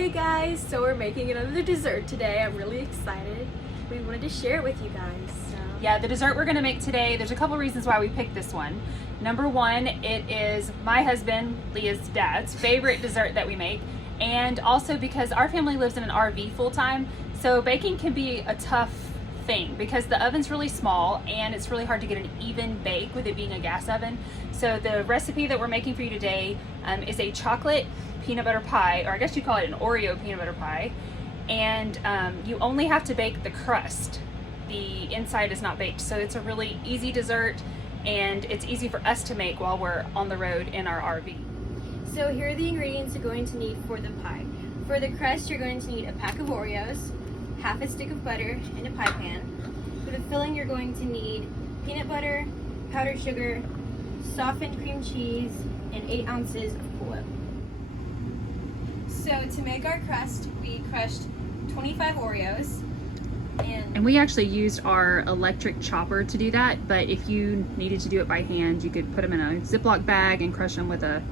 Hey guys, so we're making another dessert today. I'm really excited. We wanted to share it with you guys. Yeah, the dessert we're gonna make today, there's a couple reasons why we picked this one. Number one, it is my husband, Leah's dad's favorite dessert that we make. And also because our family lives in an RV full time, so baking can be a tough thing because the oven's really small and it's really hard to get an even bake with it being a gas oven. So the recipe that we're making for you today is a chocolate peanut butter pie, or I guess you call it an Oreo peanut butter pie. And you only have to bake the crust. The inside is not baked. So it's a really easy dessert and it's easy for us to make while we're on the road in our RV. So here are the ingredients you're going to need for the pie. For the crust, you're going to need a pack of Oreos, half a stick of butter, and a pie pan. For the filling, you're going to need peanut butter, powdered sugar, softened cream cheese, and 8 ounces of Cool Whip. So to make our crust, we crushed 25 Oreos. And we actually used our electric chopper to do that, but if you needed to do it by hand, you could put them in a Ziploc bag and crush them with a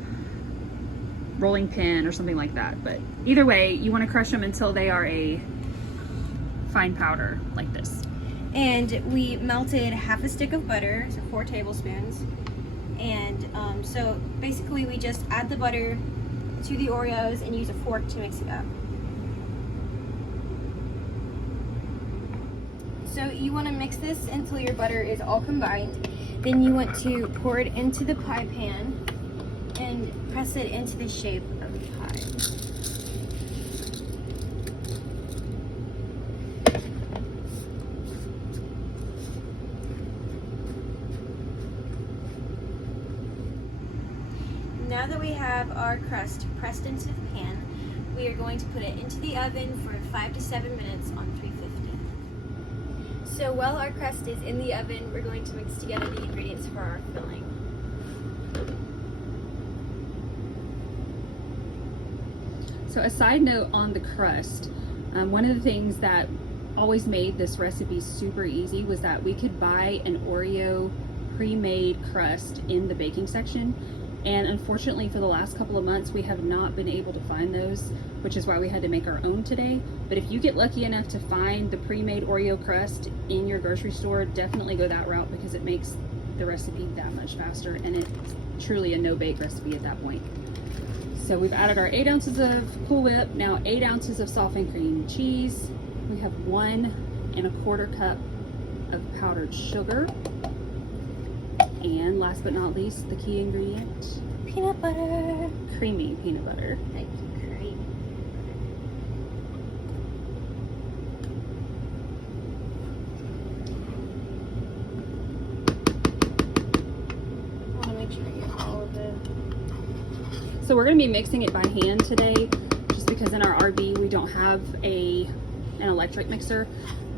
rolling pin or something like that. But either way, you want to crush them until they are a fine powder like this. And we melted half a stick of butter, so 4 tablespoons. And so basically we just add the butter to the Oreos and use a fork to mix it up. So you want to mix this until your butter is all combined. Then you want to pour it into the pie pan and press it into the shape of the pie. Now that we have our crust pressed into the pan, we are going to put it into the oven for 5 to 7 minutes on 350. So while our crust is in the oven, we're going to mix together the ingredients for our filling. So a side note on the crust, one of the things that always made this recipe super easy was that we could buy an Oreo pre-made crust in the baking section. And unfortunately for the last couple of months, we have not been able to find those, which is why we had to make our own today. But if you get lucky enough to find the pre-made Oreo crust in your grocery store, definitely go that route because it makes the recipe that much faster and it's truly a no-bake recipe at that point. So we've added our 8 ounces of Cool Whip, now 8 ounces of softened cream cheese. We have 1 1/4 cup of powdered sugar. And last but not least, the key ingredient, Peanut butter. Creamy peanut butter. Thank you, creamy. I want to make sure I get all of it. So we're going to be mixing it by hand today, just because in our RV we don't have an electric mixer,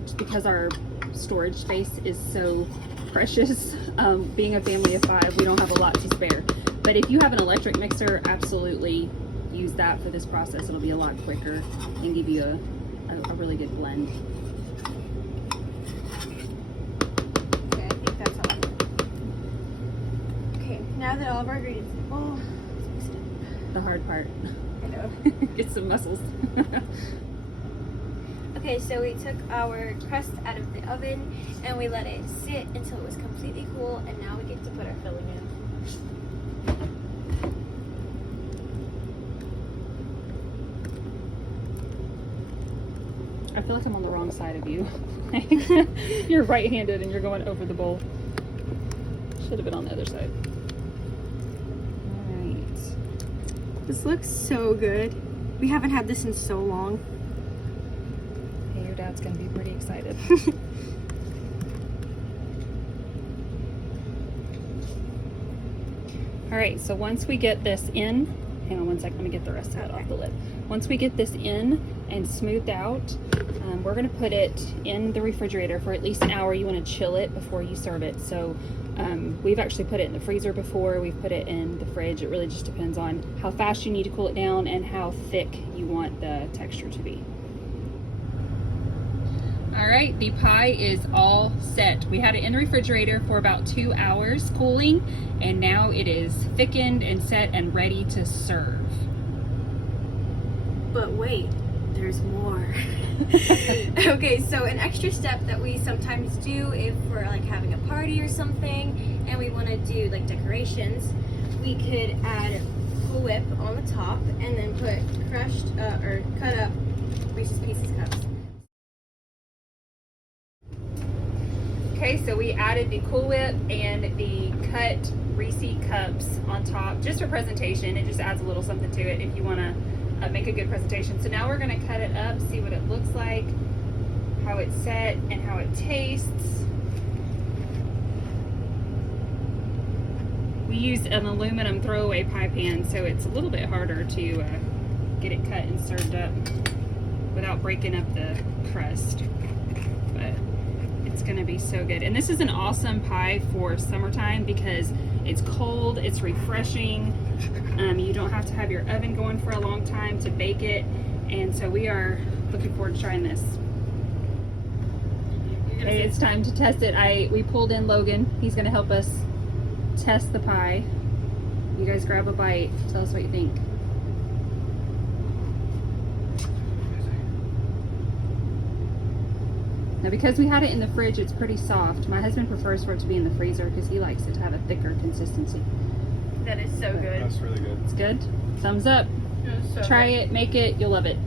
just because our storage space is so precious. Being a family of 5, we don't have a lot to spare. But if you have an electric mixer, absolutely use that for this process. It'll be a lot quicker and give you a really good blend. Okay, I think that's all. Okay, now that all of our ingredients, let's mix it up. The hard part. I know. Get some muscles. Okay, so we took our crust out of the oven and we let it sit until it was completely cool, and now we get to put our filling in. I feel like I'm on the wrong side of you. You're right-handed and you're going over the bowl. Should have been on the other side. All right. This looks so good. We haven't had this in so long. Hey, your dad's gonna be pretty excited. All right, so once we get this in, hang on one second, let me get the rest of it off the lid. Once we get this in and smoothed out, we're gonna put it in the refrigerator for at least an hour. You wanna chill it before you serve it. So we've actually put it in the freezer before, we've put it in the fridge. It really just depends on how fast you need to cool it down and how thick you want the texture to be. All right, the pie is all set. We had it in the refrigerator for about 2 hours cooling, and now it is thickened and set and ready to serve. But wait, there's more. Okay, so an extra step that we sometimes do if we're like having a party or something and we want to do like decorations, we could add Cool Whip on the top and then put crushed or cut up Reese's Pieces cups. Okay, so we added the Cool Whip and the cut Reese cups on top just for presentation. It just adds a little something to it if you want to make a good presentation. So now we're going to cut it up, see what it looks like, how it's set, and how it tastes. We used an aluminum throwaway pie pan, so it's a little bit harder to get it cut and served up without breaking up the crust. But it's gonna be so good. And this is an awesome pie for summertime because it's cold, it's refreshing. You don't have to have your oven going for a long time to bake it. And so we are looking forward to trying this. Okay, it's time to test it. We pulled in Logan. He's gonna help us test the pie. You guys grab a bite. Tell us what you think. Now, because we had it in the fridge, it's pretty soft. My husband prefers for it to be in the freezer because he likes it to have a thicker consistency. That is so good. That's really good. It's good. Thumbs up. It was so Try good. it, make it, you'll love it.